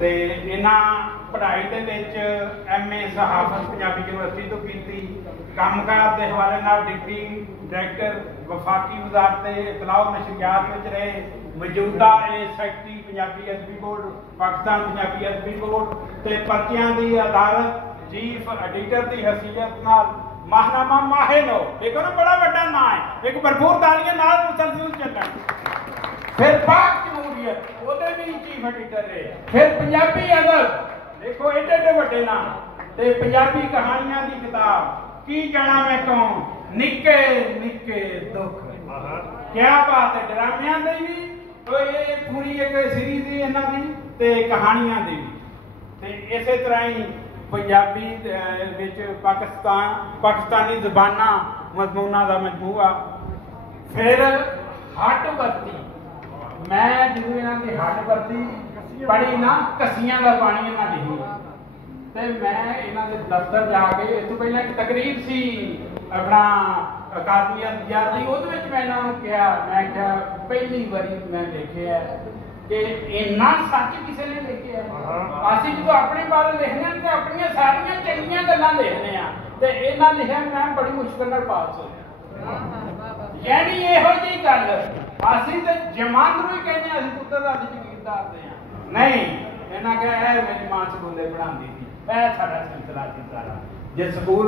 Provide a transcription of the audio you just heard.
ਤੇ ਇਹਨਾਂ पढ़ाई के MA सहाफत पंजाबी यूनिवर्सिटी तो की। कामकाज के हवाले नाल डिप्टी डायरैक्टर वफाकी वजारत इतला और नशरियात में रहे। मौजूदा सैकटरी पंजाबी अदबी बोर्ड पाकिस्तान पंजाबी अदबी बोर्ड ते पर्चियां की अदालत चीफ एडिटर की हैसीयत नाल माहनामा माहिनो देखो ना बड़ा बड़ा ना है, एक भरपूर तालियां नाल मुसलसल चलना। फिर पाक जमहूरियत ओदे भी चीफ एडिटर रहे। फिर पंजाबी अदब देखो एडे एडे वड्डे नाम ते पंजाबी कहानियां की किताब की कहना मैं कहूं निक्के निक्के दुख क्या बात है। ड्रामियां दी भी तो ये पूरी एक सीरीज ही इन्हां दी ते कहानियां दी भी ते इसे तरह ही पंजाबी विच पाकिस्तानी ज़बानां मज़मूनां दा मजमूआ। फिर हट वर्ती मैं जो इन्हां दी हट वर्ती पढ़ी ना कसियां का पानी इन्हां लिखी ते मैं इन्हां दे दफ्तर जाके इस तो पहले एक तकरीर सी अपना अकादमियत दी उहदे विच मैं इन्हां नूं कहा मैं क्या पहली बारी मैं देखिया कि इन्ना सच किसी ने लिखिया। असीं जो अपने बारे लिखने तो अपनी सारियां चंगियां गल्लां लिखने आ ते इन्हां लिखिया मैं बड़ी मुश्किल नाल पास होया। यानी इहो जी गल असीं ते जमानरू ही कहने असीं पुत्तर दा जगीरदार दे नहीं इन्हें क्या है मेरी मां स्कूल पढ़ाती थी, सारा सिलसिला सी सारा जिस स्कूल